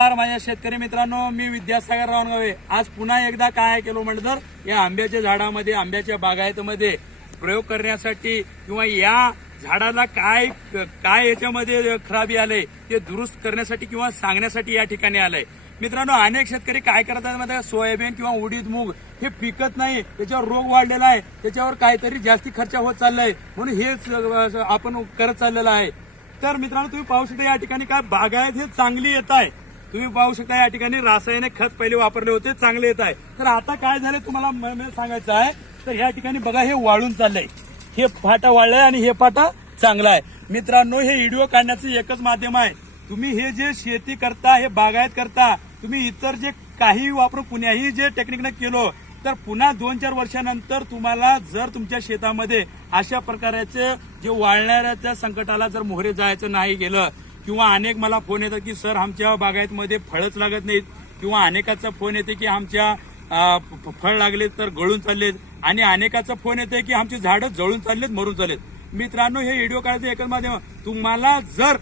माझ्या शेतकरी मित्रांनो, मी विद्यासागर रावणगावे आज पुन्हा एकदा काय केलो म्हटलं तर या आंब्याच्या झाडामध्ये आंब्याच्या बागायतमध्ये प्रयोग करण्यासाठी किंवा या झाडाला काय काय याच्यामध्ये खराबी आले ते दुरुस्त करण्यासाठी किंवा सांगण्यासाठी या ठिकाणी आलंय. मित्रांनो, अनेक शेतकरी काय करतात मध्ये सोयाबीन किंवा उडीद मूग हे पिकत नाही, त्याच्यावर रोग वाढलेला आहे, त्याच्यावर काहीतरी जास्ती खर्च होत चाललाय म्हणून हेच आपण करत चाललेला आहे. तर मित्रांनो, तुम्ही पाहू शकता या ठिकाणी काय बागायत हे चांगली येत आहे. तुम्ही पाहू शकता या ठिकाणी रासायनिक खत पहिले वापरले होते, चांगले येत आहे. तर आता काय झालं तुम्हाला सांगायचं आहे. तर या ठिकाणी बघा हे वाळून चाललंय, हे फाटा वाळलाय आणि हे फाटा चांगला आहे. मित्रांनो, हे व्हिडिओ काढण्याचं एकच माध्यम आहे. तुम्ही हे जे शेती करता, हे बागायत करता, तुम्ही इतर जे काही वापरून कुण्याही जे टेक्निकनं केलो तर पुन्हा 2-4 वर्षानंतर तुम्हाला जर तुमच्या शेतामध्ये अशा प्रकारचे जे वाळणाऱ्याच्या संकटाला जर मोहरे जायचं नाही गेलं किंवा अनेक मला फोन येतात की सर आमच्या बागायतमध्ये फळच लागत नाहीत किंवा अनेकाचा फोन येते की आमच्या फळ लागले तर गळून चाललेत आणि अनेकाचा फोन येते की आमची झाडं जळून चाललेत, मरून चाललेत. मित्रांनो, हे व्हिडिओ काढायचं एकच माध्यम. तुम्हाला जर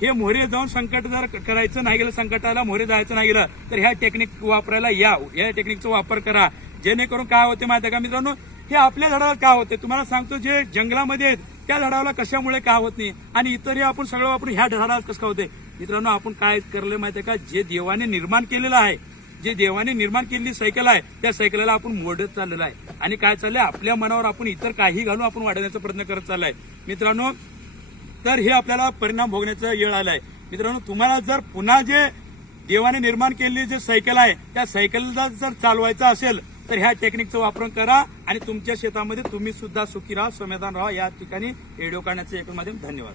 हे मोहरे जाऊन संकट जर करायचं नाही गेलं, संकटाला मोहरे जायचं नाही गेलं तर ह्या टेक्निक वापरायला या टेक्निकचा वापर करा. जेणेकरून काय होते माहिती का मित्रांनो, हे आपल्या झाडाला काय होते तुम्हाला सांगतो. जे जंगलामध्ये आहेत त्या झाडाला कशामुळे काय होत नाही आणि इतर हे आपण सगळं वापरून ह्या झाडाला कसं काय होते. मित्रांनो, आपण काय करलं माहितीये का, जे देवाने निर्माण केलेलं आहे, जे देवाने निर्माण केलेली सायकल आहे त्या सायकलला आपण मोडत चाललेलं आहे आणि काय चाललंय आपल्या मनावर आपण इतर काही घालून आपण वाढवण्याचा प्रयत्न करत चाललाय. मित्रांनो, तर हे आपल्याला परिणाम भोगण्याचा वेळ आलाय. मित्रांनो, तुम्हाला जर पुन्हा जे देवाने निर्माण केलेली जे सायकल आहे त्या सायकलला जर चालवायचं असेल तर ह्या टेक्निकचा वापर करा आणि तुमच्या शेतामध्ये तुम्ही सुद्धा सुखी राहा, समाधान राहा. या ठिकाणी व्हिडिओ काढण्याचं एक माध्यम. धन्यवाद.